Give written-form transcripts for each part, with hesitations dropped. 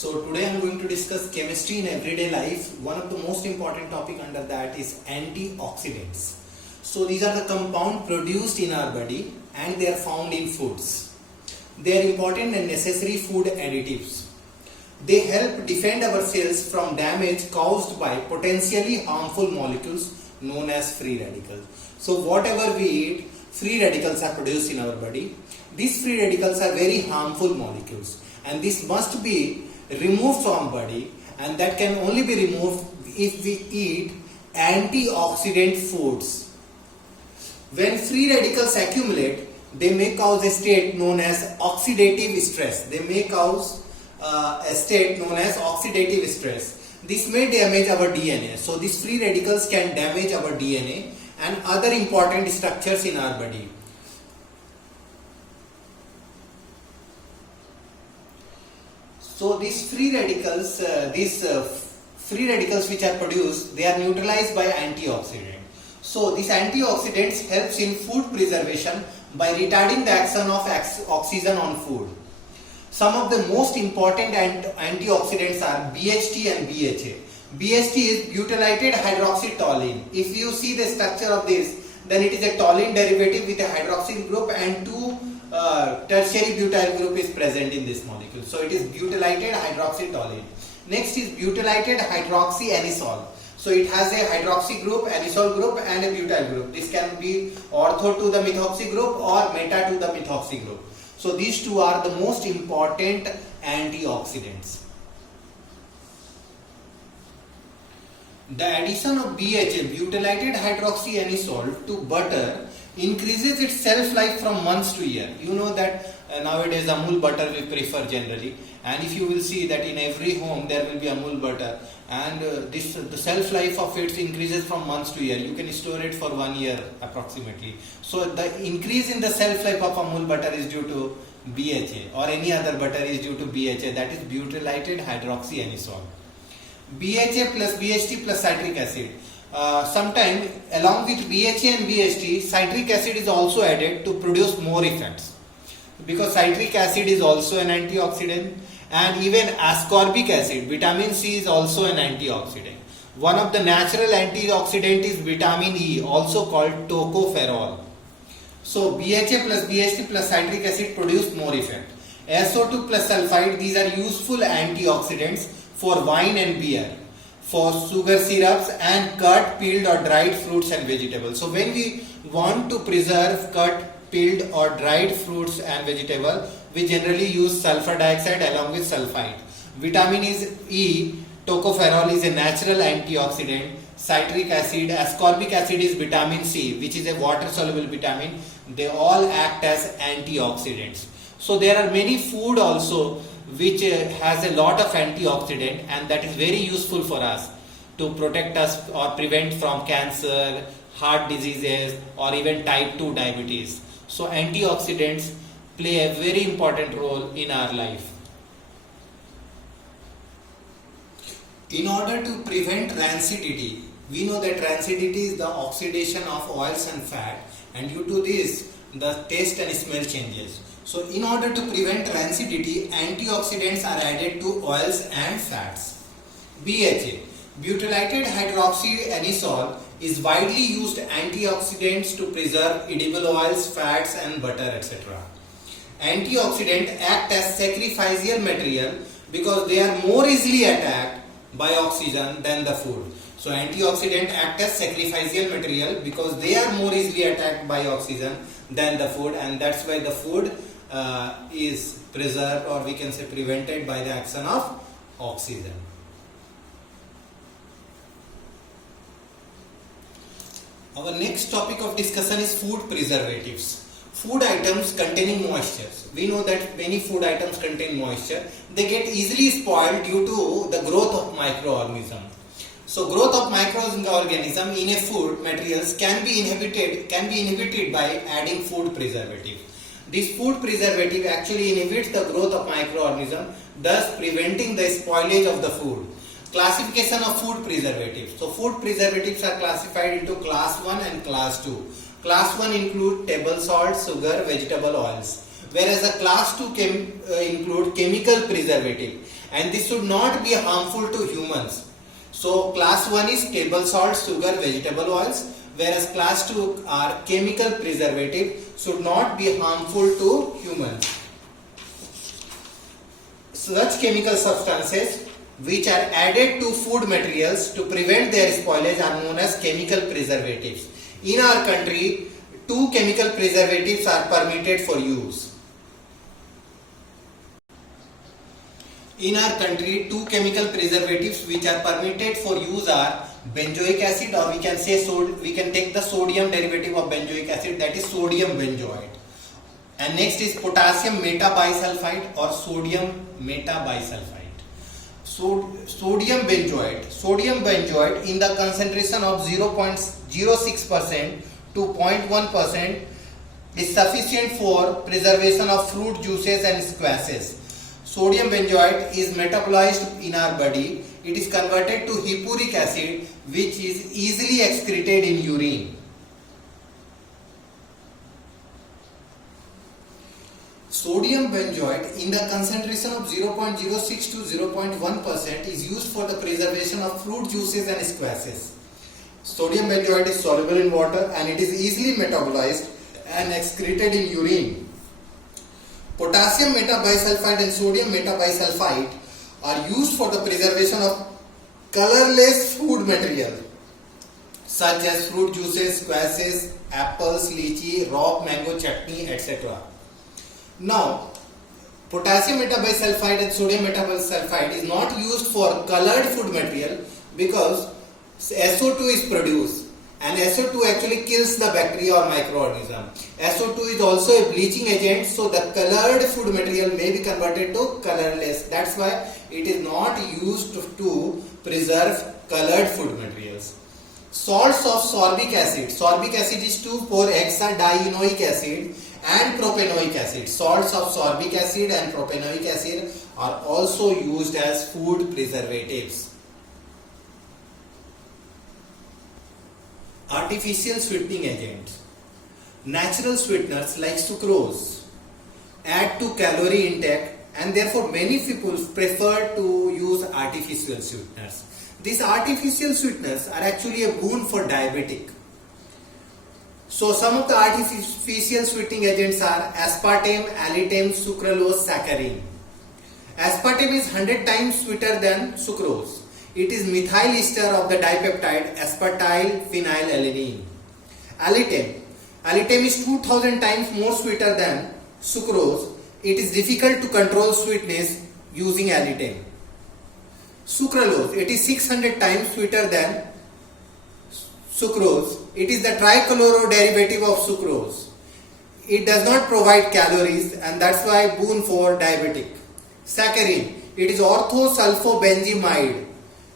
So today I am going to discuss chemistry in everyday life. One of the most important topic under that is antioxidants. So these are the compound produced in our body and they are found in foods. They are important and necessary food additives. They help defend our cells from damage caused by potentially harmful molecules known as free radicals. So whatever we eat, free radicals are produced in our body. These free radicals are very harmful molecules and this must be removed from body, and that can only be removed if we eat antioxidant foods. When free radicals accumulate, they may cause a state known as oxidative stress. They may cause a state known as oxidative stress. This may damage our DNA. So these free radicals can damage our DNA and other important structures in our body. So these free radicals which are produced, they are neutralized by antioxidant. So these antioxidants helps in food preservation by retarding the action of oxygen on food. Some of the most important antioxidants are BHT and BHA. BHT is butylated hydroxytoluene. If you see the structure of this, then it is a toluene derivative with a hydroxyl group and two tertiary butyl group is present in this molecule. So it is butylated hydroxytoluene. Next is butylated hydroxyanisole. So it has a hydroxy group, anisole group and a butyl group. This can be ortho to the methoxy group or meta to the methoxy group. So these two are the most important antioxidants. The addition of BHA, butylated hydroxyanisole, to butter increases its shelf life from months to year. You know that nowadays Amul butter we prefer generally, and if you will see that in every home there will be Amul butter, and the shelf life of it increases from months to year. You can store it for 1 year approximately. So the increase in the shelf life of Amul butter is due to BHA, or any other butter is due to BHA, that is butylated hydroxyanisole. BHA plus BHT plus citric acid. Sometime along with BHA and BHT, citric acid is also added to produce more effects, because citric acid is also an antioxidant, and even ascorbic acid, vitamin C, is also an antioxidant. One of the natural antioxidant is vitamin E, also called tocopherol. So BHA plus BHT plus citric acid produce more effect. SO2 plus sulfide, these are useful antioxidants for wine and beer, for sugar syrups and cut, peeled or dried fruits and vegetables. So when we want to preserve cut, peeled or dried fruits and vegetables, we generally use sulfur dioxide along with sulfide. Vitamin E, tocopherol, is a natural antioxidant. Citric acid, ascorbic acid is vitamin C, which is a water soluble vitamin. They all act as antioxidants. So there are many food also which has a lot of antioxidant, and that is very useful for us to protect us or prevent from cancer, heart diseases, or even type 2 diabetes. So antioxidants play a very important role in our life. In order to prevent rancidity, we know that rancidity is the oxidation of oils and fat, and due to this the taste and smell changes. So in order to prevent rancidity, antioxidants are added to oils and fats. BHA, butylated hydroxyanisole, is widely used antioxidants to preserve edible oils, fats and butter, etc. Antioxidants act as sacrificial material because they are more easily attacked by oxygen than the food. So antioxidants act as sacrificial material because they are more easily attacked by oxygen than the food, and that's why the food is preserved, or we can say prevented, by the action of oxygen. Our next topic of discussion is food preservatives. Food items containing moisture. We know that many food items contain moisture. They get easily spoiled due to the growth of microorganisms. So growth of microorganisms in a food materials can be inhibited by adding food preservative. This food preservative actually inhibits the growth of microorganisms, thus preventing the spoilage of the food. Classification of food preservatives. So food preservatives are classified into class 1 and class 2. Class 1 include table salt, sugar, vegetable oils. whereas the class 2 include chemical preservative, and this should not be harmful to humans. So class 1 is table salt, sugar, vegetable oils, whereas class 2 are chemical preservative, should not be harmful to humans. Such chemical substances which are added to food materials to prevent their spoilage are known as chemical preservatives. In our country, 2 chemical preservatives are permitted for use. In our country, 2 chemical preservatives which are permitted for use are benzoic acid, or we can say we can take the sodium derivative of benzoic acid, that is sodium benzoate. And next is potassium metabisulfite or sodium metabisulfite. Sodium benzoate in the concentration of 0.06% to 0.1% is sufficient for preservation of fruit juices and squashes. Sodium benzoate is metabolized in our body. It is converted to hippuric acid, which is easily excreted in urine. Sodium benzoate in the concentration of 0.06 to 0.1% is used for the preservation of fruit juices and squashes. Sodium benzoate is soluble in water and it is easily metabolized and excreted in urine. Potassium metabisulfite and sodium metabisulfite are used for the preservation of colorless food material such as fruit juices, squashes, apples, lychee, raw mango chutney, etc. Now, potassium metabisulfite and sodium metabisulfite is not used for colored food material because SO2 is produced, and SO2 actually kills the bacteria or microorganism. SO2 is also a bleaching agent, so the colored food material may be converted to colorless. That's why it is not used to preserve colored food materials. Salts of sorbic acid. Sorbic acid is 2,4-hexadienoic acid and propanoic acid. Salts of sorbic acid and propanoic acid are also used as food preservatives. Artificial sweetening agents. Natural sweeteners like sucrose add to calorie intake, and therefore many people prefer to use artificial sweeteners. These artificial sweeteners are actually a boon for diabetic. So some of the artificial sweetening agents are aspartame, allitame, sucralose, saccharin. Aspartame is 100 times sweeter than sucrose. It is methyl ester of the dipeptide aspartyl phenylalanine. Allitame is 2000 times more sweeter than sucrose. It is difficult to control sweetness using allitame. Sucralose, it is 600 times sweeter than sucrose. It is the trichloro derivative of sucrose. It does not provide calories, and that's why boon for diabetic. Saccharin, it is orthosulfobenzimide.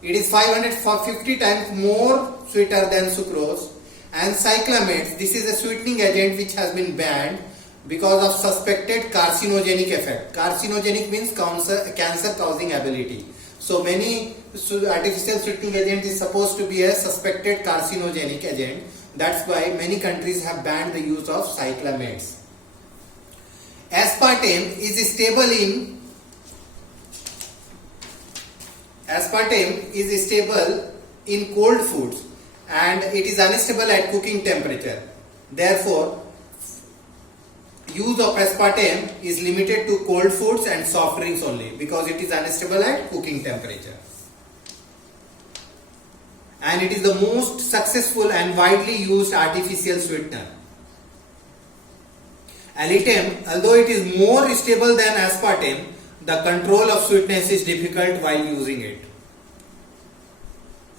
It is 550 times more sweeter than sucrose. And cyclamates, this is a sweetening agent which has been banned because of suspected carcinogenic effect. Carcinogenic means cancer causing ability. So many artificial sweetening agent is supposed to be a suspected carcinogenic agent. That's why many countries have banned the use of cyclamates. Aspartame is stable in cold foods, and it is unstable at cooking temperature. Therefore, use of aspartame is limited to cold foods and soft drinks only because it is unstable at cooking temperature. And it is the most successful and widely used artificial sweetener. Allitame, although it is more stable than aspartame, the control of sweetness is difficult while using it.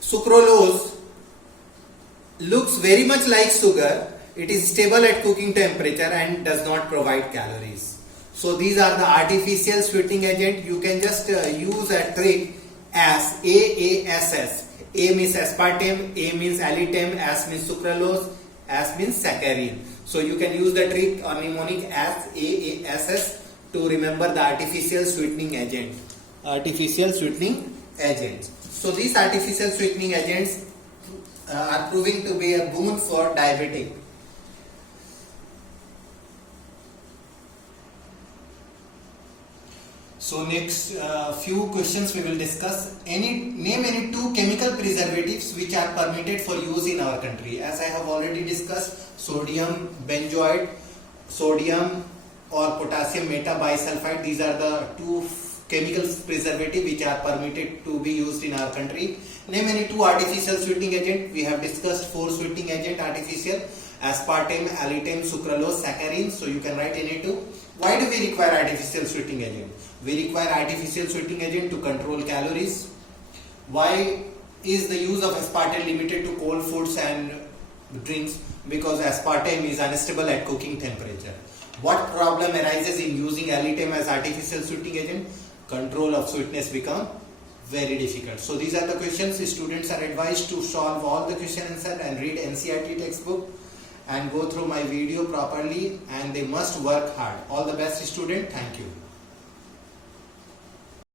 Sucralose looks very much like sugar. It is stable at cooking temperature and does not provide calories. So these are the artificial sweetening agent. You can just use a trick as AASS. A means aspartame, A means allitame, S means sucralose, S means saccharin. So you can use the trick or mnemonic as AASS to remember the artificial sweetening agent. Artificial sweetening agents. So these artificial sweetening agents are proving to be a boon for diabetic. So next few questions we will discuss. Name any two chemical preservatives which are permitted for use in our country. As I have already discussed, sodium benzoate, sodium or potassium metabisulfite. These are the two chemical preservative which are permitted to be used in our country. Name any two artificial sweetening agent. We have discussed four sweetening agent artificial: aspartame, allitame, sucralose, saccharin. So you can write any two. Why do we require artificial sweetening agent? We require artificial sweetening agent to control calories. Why is the use of aspartame limited to cold foods and drinks? Because aspartame is unstable at cooking temperature. What problem arises in using allitame as artificial sweetening agent? Control of sweetness become very difficult. So these are the questions. Students are advised to solve all the question answer and read NCERT textbook and go through my video properly, and they must work hard. All the best, student. Thank you.